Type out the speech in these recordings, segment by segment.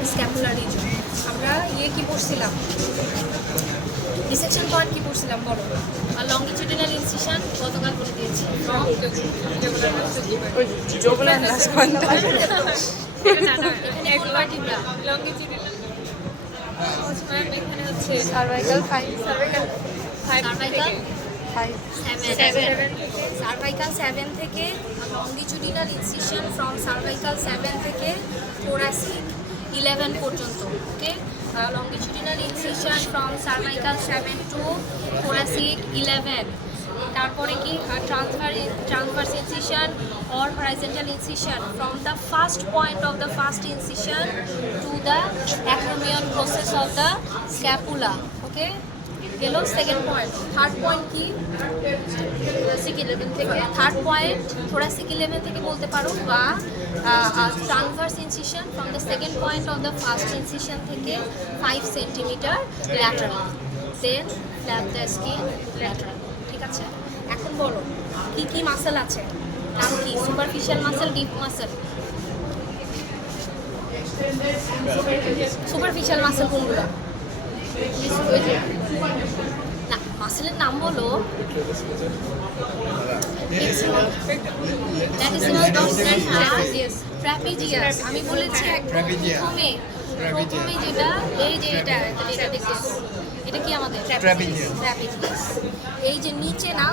And scapular reason. আমরা কি পড়ছিলাম, ডিসেকশন পয়েন্ট কি পড়ছিলাম বলো? আর লঙ্গিটিউডিনাল ইনসিশন গতকাল করে দিয়েছি। এখানে হচ্ছে সার্ভাইকাল 5 সার্ভাইকাল 7 থেকে লঙ্গিটিউডিনাল ইনসিশন ফ্রম সার্ভাইকাল 7 থেকে থোরাসিক 11 পর্যন্ত। Okay, longitudinal incision from cervical 7 to thoracic 11। তারপরে কি transverse incision or horizontal incision from the first point of the first incision to the acromion process of the scapula. Okay, গেল second point. Third point কি? Thoracic 11 থেকে। Third point thoracic 11 থেকে বলতে পারো, বা transverse incision from the second point of the first incision থেকে 5 centimetre lateral, then flap the skin lateral. ঠিক আছে, এখন বলো কি কি মাসেল আছে, নাম কি? Superficial muscle, deep muscle. Superficial muscle কোনগুলো? না, মাসেলের নাম বলো। ট্র্যাপিজিয়াস। আমি বলেছি প্রথমে যেটা, এই যে এটা দেখতেছো, এটা কি আমাদের ট্র্যাপিজিয়াস। এই যে নিচে না,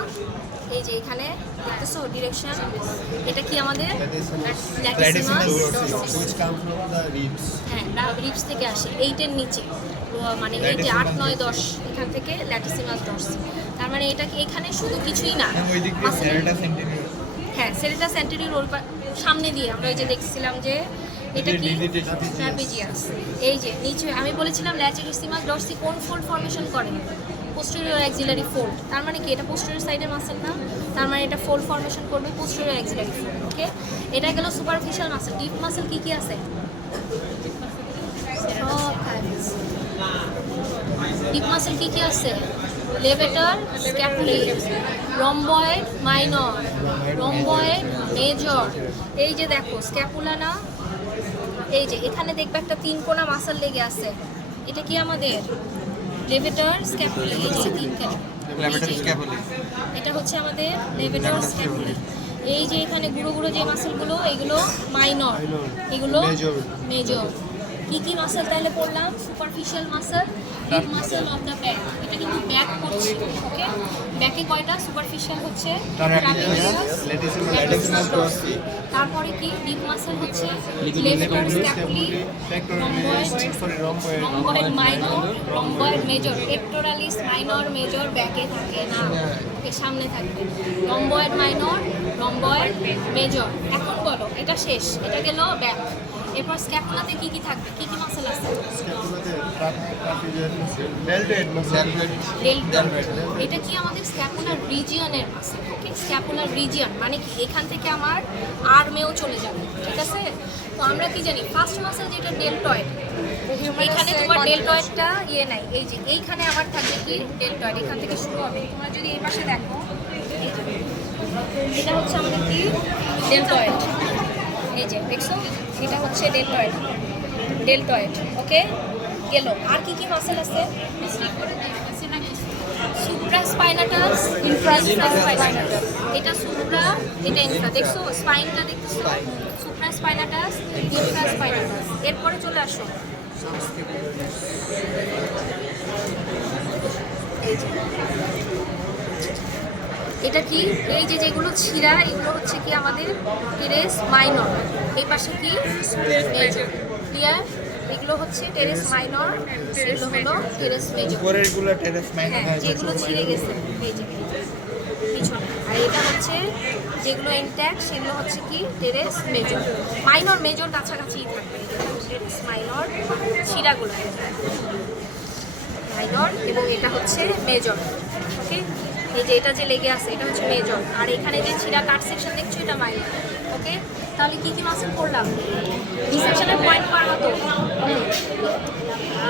এই যে এখানে দেখতেছো ডিরেকশন, এটা কি আমাদের ল্যাটিসিমাস ডরসাস। হ্যাঁ, রিবস থেকে আসে, 8-এর নিচে, মানে এই যে 8, 9, 10 এখান থেকে ল্যাটিসিমাস ডরসাস। তার মানে এটা এখানে শুধু কিছুই না, হ্যাঁ সেরেটাস অ্যান্টেরিয়র ওর সামনে দিয়ে আমরা ওই যে দেখছিলাম যে এটা কি ট্র্যাপিজিয়াস। এই যে নিচে আমি বলেছিলাম ল্যাটিসিমাস ডরসি কোন ফোল্ড ফর্মেশন করে? Posterior axillary fold. তার মানে কি এটা পোস্টেরিয়র সাইডের মাসেল না, তার মানে এটা ফোল্ড ফর্মেশন করবে পোস্টেরিয়র অ্যাক্সিলারি ফোল্ড। ওকে, এটা গেল সুপারফিশিয়াল মাসেল। ডিপ মাসেল কি কি আছে? ডিপ মাসেল কি কি আছে? লেভেটর, scapulae, rhomboid minor, rhomboid major. এই যে দেখো স্ক্যাপুলা না, এই যে এখানে দেখবে একটা 3 কোণা মাসেল লেগে আছে, এটা কি আমাদের লেভেটর স্ক্যাপুলি। এই যে 3 কোণা, এটা হচ্ছে আমাদের লেভেটর স্ক্যাপুলি। এই যে এখানে গুঁড়ো গুঁড়ো যে মাসেলগুলো, এগুলো মাইনর, এগুলো মেজর। কি কি মাসেল তাহলে পড়লাম? Superficial muscle, deep muscle of the back. এটা কিন্তু ব্যাক করছি। ওকে, ব্যাকে কয়টা? সুপারফিশিয়াল হচ্ছে তারপরে কি ডিপ মাসেল হচ্ছে levator scapulae, rhomboid minor, rhomboid major. Pectoralis minor major ব্যাকে থাকে না, ওকে সামনে থাকবে। Rhomboid minor, rhomboid major. এখন বলো, এটা শেষ, এটা গেল ব্যাক। এরপর স্ক্যাপুলাতে কি কি থাকবে? কি কি মাসেল আছে? এটা কি আমাদের স্ক্যাপুলার রিজিয়নের মাসেল। ওকে, স্ক্যাপুলার রিজিয়ন মানে কি এখান থেকে আমার আর্মেও চলে যাবে। ঠিক আছে, তো আমরা কি জানি ফার্স্ট মাসেল যেটা ডেলটয়েড, এখানে তোমার ডেলটয়েডটা নাই, এই যে এইখানে আমার থাকবে কি ডেলটয়েড, এখান থেকে শুরু হবে। তোমরা যদি এই পাশে দেখো, এটা হচ্ছে আমাদের কি ডেলটয়েড। এই যে দেখছো, এটা হচ্ছে ডেলটয়েড। ওকে, গেল। আর কি কি মাসেল আছে? সুপ্রাস্পাইনাটাস, ইনফ্রাস্পাইনাটাস। এটা সুপ্রা, এটা ইনফ্রা। দেখছো স্পাইনটা দেখতেছো, সুপ্রাস্পাইনাটাস, ইনফ্রাস্পাইনাটাস। এরপরে চলে আসো, এটা কি? এই যে যেগুলো ছিঁড়া, এগুলো হচ্ছে কি আমাদের টেরেস মাইনর। এই পাশে কি মেজর। ক্লিয়ার? এগুলো হচ্ছে টেরেস মাইনর, এগুলো হলো টেরেস মেজর। উপরেরগুলো টেরেস মাইনর, হ্যাঁ, যেগুলো ছিঁড়ে গেছে এই যে পিছনে। আর এটা হচ্ছে যেগুলো ইনট্যাক্ট, সেগুলো হচ্ছে কি টেরেস মেজর। মাইনর মেজর কাছাকাছিই থাকবে। টেরেস মাইনর ছিঁড়াগুলো মাইনর, এবং এটা হচ্ছে মেজর। ওকে, এই যে এটা যে লেগে আছে এটা হচ্ছে মেজর, আর এখানে যে ছিঁড়া কাট সেকশন দেখছো এটা মাইনর। ওকে, তাহলে কি কি মাসেল করলাম? ডিসেকশনের পয়েন্ট পারবা তো?